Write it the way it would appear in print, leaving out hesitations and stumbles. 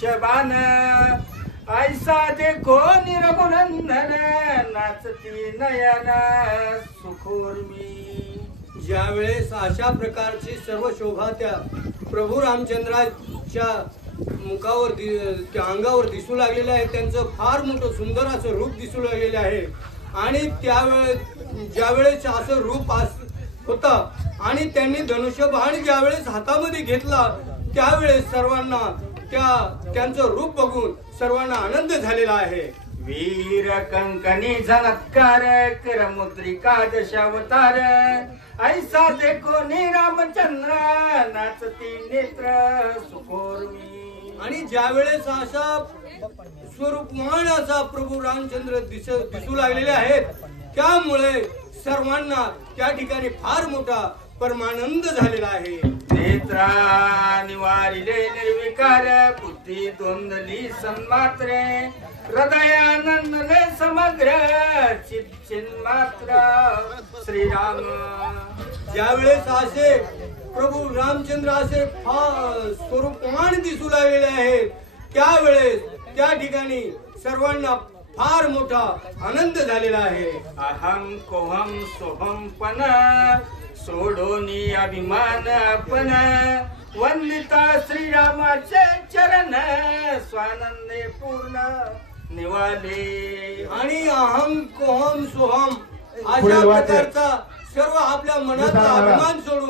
धनुष्यबाण ऐसा देखो निरभुनंदन नाचती नयन सुखोर्मी। ज्यावेळेस अशा प्रकारची सर्व शोभा त्या प्रभू रामचंद्राच्या मुखावर त्या अंगावर दिसू लागलेले आहे, त्यांचं फार मोठं सुंदर असं रूप दिसू लागलेले आहे। आणि ज्यावेळेस असं रूप होतं आणि त्यांनी धनुष्यबाण ज्यावेळेस हातामध्ये घेतला त्यावेळेस सर्वांना त्यांचं रूप बघून सर्वांना आनंद झालेला आहे। वीर कंकणी झलत्कार कर मुद्रिका दशावतार ऐसा देखो नि रामचंद्र नाचती नेत्र सुखोर्मी। आणि ज्यावेळेस असा स्वरूपमान असा प्रभू रामचंद्र दिसू लागलेले आहेत त्यामुळे सर्वांना त्या ठिकाणी फार मोठा परमानंद झालेला आहे। नेत्रा निवारिले निर्विकार बुद्धी द्वंद्वली सन्मात्रे हृदयानंदले समग्र चिन्मात्र श्रीराम। ज्यावेळेस असे प्रभू रामचंद्र असे स्वरूपमान दिसू लागलेले आहेत त्यावेळेस त्या ठिकाणी सर्वांना फार मोठा आनंद झालेला आहे। अहम कोहम सोहम पण सोडोनी अभिमान पण वंदिता श्रीरामाचे चरण स्वानंदे पूर्ण निवाले। आणि अहम कोहम सोहम अशा प्रकारचा सर्व आपल्या मनातला अभिमान सोडून